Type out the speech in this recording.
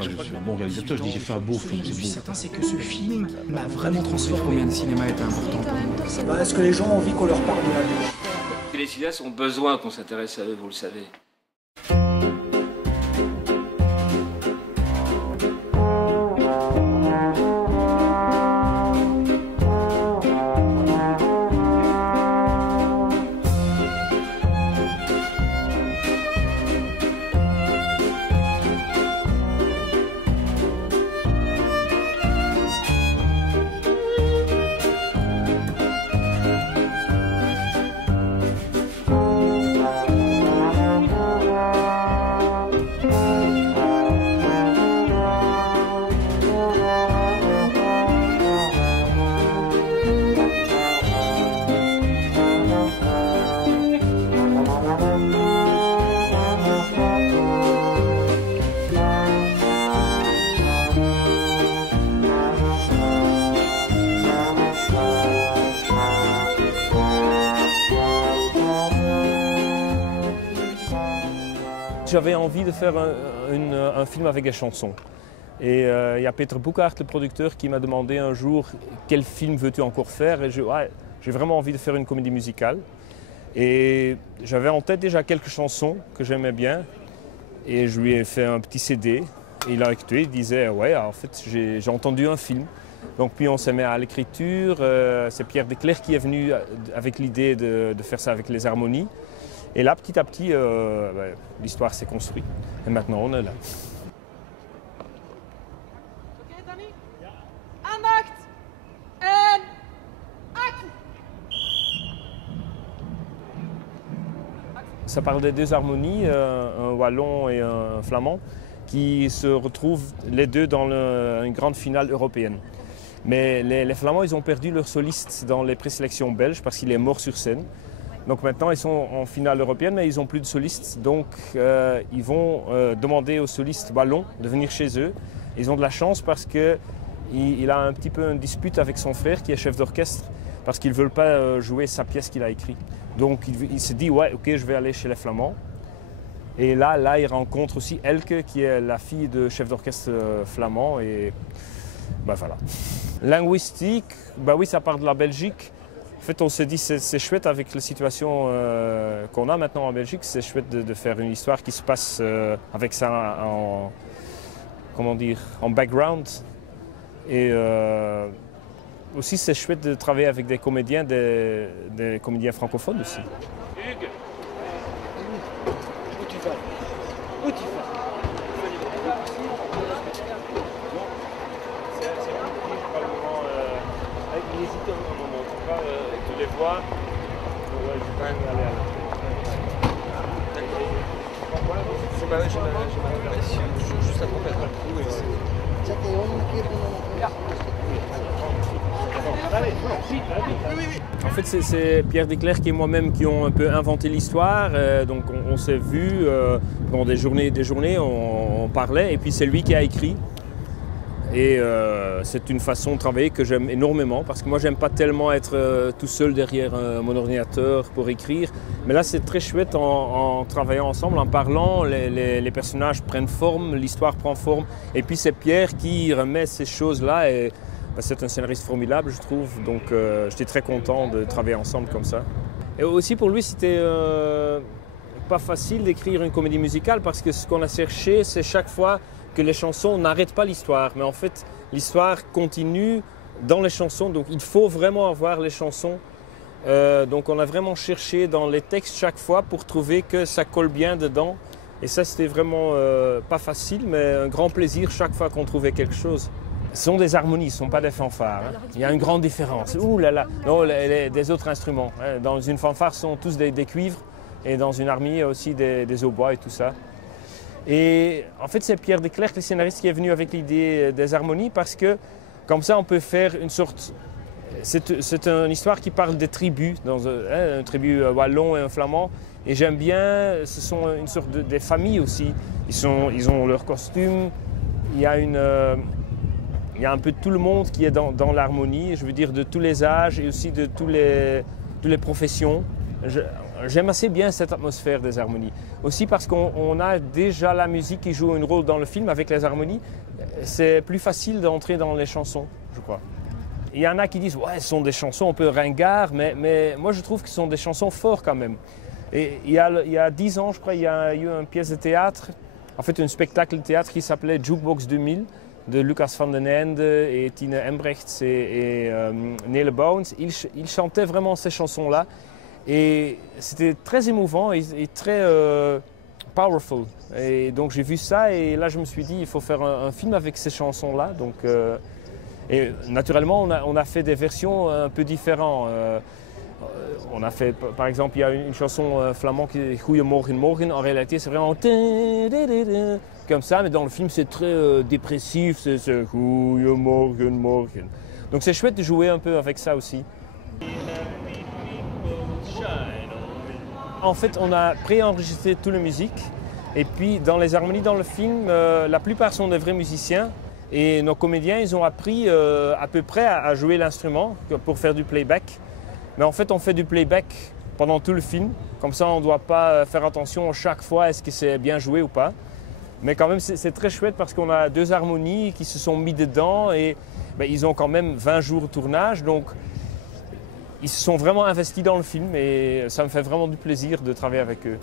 pas que je suis un bon réalisateur, je dis j'ai fait un beau film, c'est beau. Certain, c'est que ce film m'a vraiment transformé. Combien de cinéma est important pour moi? Est-ce que les gens ont envie qu'on leur parle de la vie? Les cinéastes ont besoin qu'on s'intéresse à eux, vous le savez. J'avais envie de faire un film avec des chansons. Et il y a Peter Boekhaert, le producteur, qui m'a demandé un jour quel film veux-tu encore faire. Et j'ai vraiment envie de faire une comédie musicale. Et j'avais en tête déjà quelques chansons que j'aimais bien. Et je lui ai fait un petit CD. Et il a écouté, il disait ouais, en fait j'ai entendu un film. Donc puis on s'est mis à l'écriture. C'est Pierre Desclercq qui est venu avec l'idée de faire ça avec les harmonies. Et là, petit à petit, l'histoire s'est construite. Et maintenant, on est là. Oké, Danny? Aandacht! En actie! Ça parle des deux harmonies, un wallon et un flamand, qui se retrouvent les deux dans une grande finale européenne. Mais les Flamands, ils ont perdu leur soliste dans les présélections belges parce qu'il est mort sur scène. Donc maintenant, ils sont en finale européenne, mais ils n'ont plus de solistes. Donc ils vont demander aux solistes wallons de venir chez eux. Ils ont de la chance parce qu'il a un petit peu une dispute avec son frère qui est chef d'orchestre parce qu'ils ne veulent pas jouer sa pièce qu'il a écrite. Donc il se dit, ouais, ok, je vais aller chez les Flamands. Et là, il rencontre aussi Elke, qui est la fille de chef d'orchestre flamand. Et voilà. Linguistique, oui, ça part de la Belgique. En fait, on s'est dit c'est chouette avec la situation qu'on a maintenant en Belgique, c'est chouette de faire une histoire qui se passe avec ça en background. Et aussi, c'est chouette de travailler avec des comédiens, des comédiens francophones aussi. Hugues, où tu vas? Où tu vas? Hésiter un moment, tu vois, tu les vois, ouais, je vais quand même aller à la c'est pas vrai, j'ai juste à tromper le coup En fait, c'est Pierre Desclercq et moi-même qui ont un peu inventé l'histoire, donc on s'est vus dans des journées, on parlait, et puis c'est lui qui a écrit. Et c'est une façon de travailler que j'aime énormément parce que moi j'aime pas tellement être tout seul derrière mon ordinateur pour écrire. Mais là c'est très chouette en travaillant ensemble, en parlant, les personnages prennent forme, l'histoire prend forme. Et puis c'est Pierre qui remet ces choses-là et c'est un scénariste formidable je trouve. Donc j'étais très content de travailler ensemble comme ça. Et aussi pour lui c'était pas facile d'écrire une comédie musicale parce que ce qu'on a cherché c'est chaque fois que les chansons n'arrêtent pas l'histoire, mais en fait l'histoire continue dans les chansons, donc il faut vraiment avoir les chansons. Donc on a vraiment cherché dans les textes chaque fois pour trouver que ça colle bien dedans. Et ça c'était vraiment pas facile, mais un grand plaisir chaque fois qu'on trouvait quelque chose. Ce sont des harmonies, ce ne sont pas des fanfares. Hein. Il y a une grande différence. Ouh là là, non, des autres instruments. Dans une fanfare, ce sont tous des cuivres, et dans une harmonie, il y a aussi des hautbois et tout ça. Et en fait, c'est Pierre Desclercq, le scénariste, qui est venu avec l'idée des harmonies parce que comme ça, on peut faire une sorte... C'est une histoire qui parle des tribus, dans un tribu wallon et un flamand. Et j'aime bien, ce sont une sorte des familles aussi. Ils ont leurs costumes, il y a un peu de tout le monde qui est dans l'harmonie, je veux dire de tous les âges et aussi de toutes les professions. j'aime assez bien cette atmosphère des harmonies. Aussi parce qu'on a déjà la musique qui joue un rôle dans le film avec les harmonies. C'est plus facile d'entrer dans les chansons, je crois. Il y en a qui disent ouais, ce sont des chansons un peu ringards, mais moi je trouve que ce sont des chansons fortes quand même. Et il y a 10 ans, je crois, il y a eu une pièce de théâtre, en fait un spectacle de théâtre qui s'appelait Jukebox 2000 de Lucas van den Ende et Tine Embrechts et Nele Bowens. Ils chantaient vraiment ces chansons-là et c'était très émouvant et très powerful. Et donc j'ai vu ça et là je me suis dit il faut faire un film avec ces chansons-là. Donc, et naturellement on a fait des versions un peu différentes. On a fait, par exemple, il y a une chanson flamande qui est Goeiemorgen Morgen. En réalité, c'est vraiment comme ça, mais dans le film, c'est très dépressif. C'est Goeiemorgen Morgen. Donc c'est chouette de jouer un peu avec ça aussi. En fait, on a préenregistré toute la musique. Et puis, dans les harmonies dans le film, la plupart sont des vrais musiciens. Et nos comédiens, ils ont appris à peu près à jouer l'instrument pour faire du playback. Mais en fait, on fait du playback pendant tout le film. Comme ça, on ne doit pas faire attention chaque fois est-ce que c'est bien joué ou pas. Mais quand même, c'est très chouette parce qu'on a 2 harmonies qui se sont mis dedans et ils ont quand même 20 jours de tournage. Donc, ils se sont vraiment investis dans le film et ça me fait vraiment du plaisir de travailler avec eux.